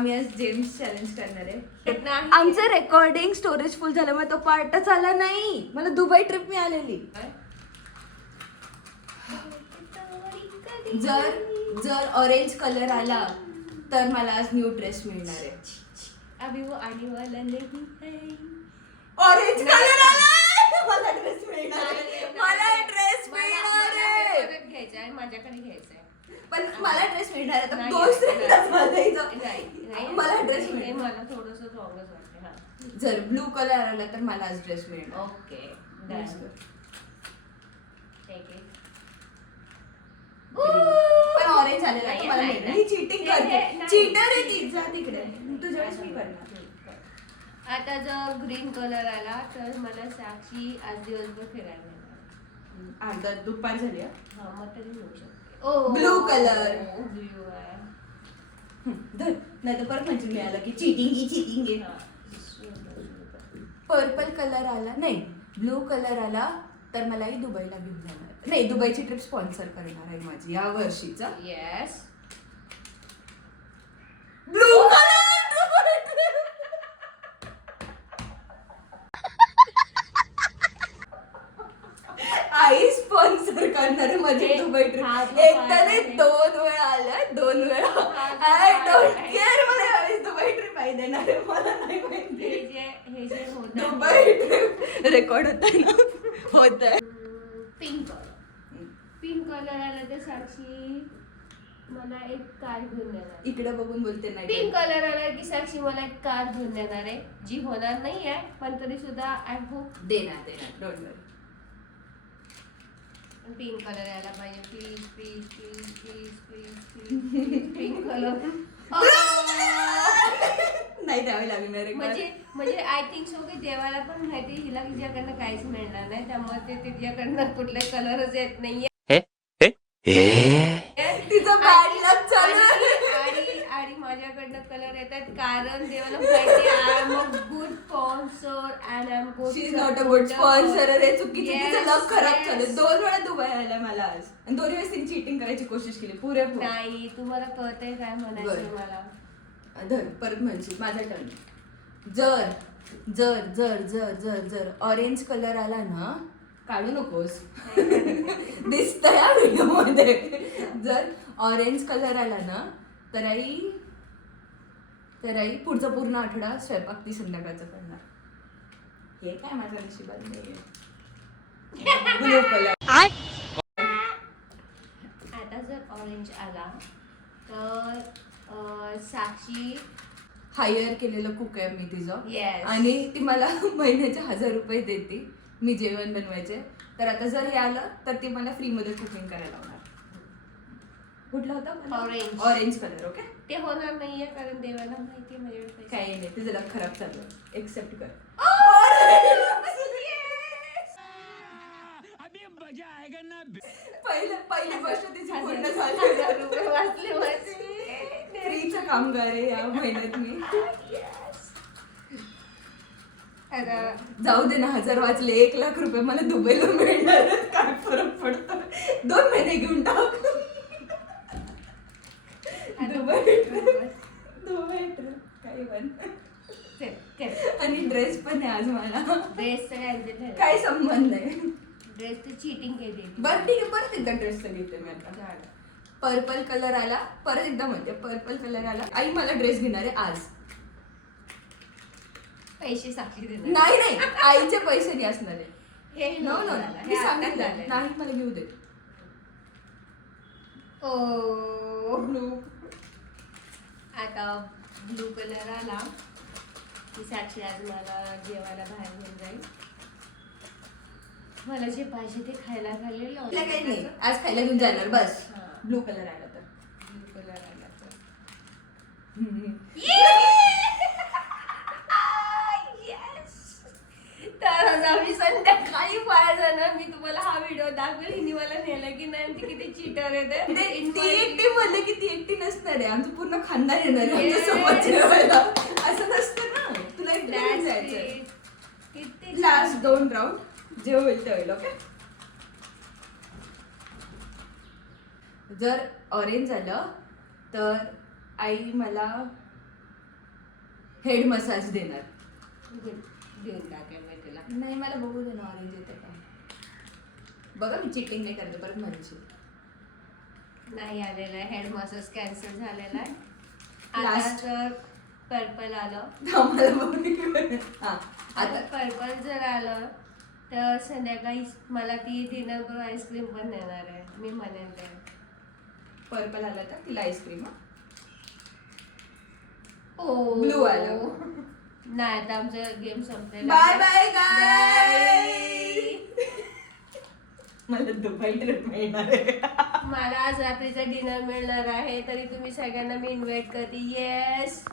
आम्ही आज James challenge करणार आहे. आमचं रेकॉर्डिंग स्टोरेज फुल झाल्यामुळे तो पार्टच आला नाही. मला दुबई ट्रिप मिळालेली. जर ऑरेंज कलर आला तर मला आज न्यू ड्रेस मिळणार आहे. अभी वो आने वाला नहीं है. ऑरेंज कलर आला मला ड्रेस मिळणार आहे. मला ड्रेस मिळणार आहे. घ्यायचा आहे माझ्याकडे घ्यायचा आहे. पण मला ड्रेस मिळणार आहे. नाही, दोस्त नाही, मला ड्रेस मिळणार. मला थोडंसं रॉंगच वाटते. जर ब्लू कलर आला तर मला आज ड्रेस मिळणार. ओके पण ऑरेंज आलेला नाही, मला नाही, मिळणार. नाही. ही चीटिंग हे- करते. हे- नाही. चीटर आहे ती. जा तिकडे. तुझ्या वेळेस मी करणार. आता जर ग्रीन कलर आला तर मला साक्षी आज दिवसभर फिरायला मिळणार. अर्धा दुपार झाली. हा मग तरी मिळू शकते. Blue color. ब्ल्यू आहे. नाही तर परत म्हणजे मिळालं की चिटिंग आहे. पर्पल कलर आला नाही ब्लू कलर आला तर मलाही दुबईला घेऊन जाणार. नाही दुबईची ट्रिप स्पॉन्सर करणार आहे माझी या वर्षीचा. Yes. Blue colour I sponsor करणार माझी हे- दुबई ट्रिप. हा, एकदा हा, नाही हा. 2 वेळा आलं 2 वेळा. हा, आय डोंट हा. केअर. मला यावेळेस दुबई ट्रिप आई देणार आहे. मला नाही हे माहिती. जे होतं दुबई ट्रिप रेकॉर्ड होत आहे. पिंक कलर आला तर साक्षी मला एक कार घेऊन देणार. इकडे बघून बोलते नाही. पिंक कलर आला की साक्षी मला एक कार घेऊन देणार आहे जी होणार नाही आहे पण तरी सुद्धा आय होप देणार डोंट वरी. पिंक कलर यायला पाहिजे. Please please please please please please pink colour. नाही द्यावे लागणार आहे. म्हणजे आय थिंक सो की देवाला पण माहिती हिला तिच्याकडनं काहीच मिळणार नाही त्यामुळे ते तिच्याकडनं कुठले कलरच येत नाहीये. तिचं बॅड लक चालू आहे. आणि माझ्याकडनं कलर येतात कारण देवाला माहिती I am a good sponsor and I am good. She is not a good sponsor. रे चुकीचं. Yes, तिचं लक खराब चालू. yes. 2 वेळा दुबई आला मला आज आणि 2 वेळेस तिने चिटिंग करायची कोशिश केली पुरेपूर. नाही तुम्हाला कळतंय काय म्हणायचं बरं. मला. धर परत म्हणशील माझा टर्न. जर जर जर जर जर जर ऑरेंज कलर आला ना काढू नकोस दिसतंय या व्हिडिओ मध्ये. जर ऑरेंज कलर आला ना तर आई पुढचा पूर्ण आठवडा स्वयंपाक ती संध्याकाळचा करणार. हे काय माझ्या नशिबात नाहीये. Blue colour. आता जर ऑरेंज आला तर साक्षी हायर केलेलं कुक आहे मी तिचं. Yes. आणि ती मला महिन्याचे 1000 रुपये देते मी जेवण बनवायचे. तर आता जर हे आलं तर ती मला फ्री मध्ये कुकिंग करायला लावणार. कुठला होता Orange. Orange colour. ओके ते होणार नाहीये कारण देवाला माहिती आहे माझ्याकडे पैसे काही नाही तिचं लक खराब चालू. एक्सेप्ट कर. पहिली गोष्ट तिची पूर्ण झाली. 1000 रुपये वाचले माझे. फ्रीचं कामगार आहे या महिन्यात मी. आता जाऊ दे ना 1000 वाचले 1 लाख रुपये मला दुबईला मिळणार. काय फरक पडतो. 2 महिने घेऊन टाक. दुबई ट्रिप काही पण. आणि ड्रेस पण आहे आज मला. ड्रेसचं काही संबंध नाही. ड्रेसची चीटिंग केली. बरं ठीक आहे परत एकदा ड्रेसचं घेते मी आता. पर्पल कलर आला. परत एकदा म्हणते पर्पल कलर आला. आई मला ड्रेस घेणार आहे आज. पैसे साक्षी देणार. नाही नाही आईचे पैसे नाही असणार आहे. हे नो नो झालं. मी हे आता सांगितलं झालंय. नाही मला घेऊ दे. ओ आता ब्लू कलर आला की साक्षी आज मला जेवायला बाहेर घेऊन जाईल. मला जे पाहिजे ते खायला खाल्लेलं तिला काही नाही आज खायला घेऊन जाणार बस. हा. ब्लू कलर आला तर. ब्लू कलर आला तर तर आज आम्ही संध्याकाळी बाहेर जाणार. मी तुम्हाला हा व्हिडिओ दाखवेल हिने मला नेलं की नाही ती किती चिटर येते. ती एकटी म्हणलं की ती एकटी नसणार आहे. आमचं पूर्ण खानदान येणार आहे Yes. आमच्यासोबत जेवायला. असं नसतं ना. तुला एकटी घेऊन That's जायचंय. it. किती लास्ट 2 राऊंड जे होईल ते होईल. ओके जर ऑरेंज आलं तर आई मला हेड मसाज देणार. देऊन टाकेल मी तुला. नाही मला बघू दे ना ऑरेंज येते का. बघा मी चिटिंग नाही करते परत म्हणशील. नाही आलेला आहे, हेड मसाज कॅन्सल झालेला आहे. Last. आता जर पर्पल आलं, आम्हाला बघू दे. हा आता आता पर्पल जर आलं तर संध्याकाळी मला ती डिनर करून आईस्क्रीम पण देणार आहे. मी म्हणेन ते पर्पल आला तर तिला आईस्क्रीम. ब्लू आलं. नाही आता आमचं गेम संपलेला बाय आहे. Bye Bye. मला दुबई ट्रिप मिळणार आहे. मला आज रात्रीचा डिनर मिळणार आहे, तरी तुम्ही सगळ्यांना मी इन्व्हाइट करते. येस.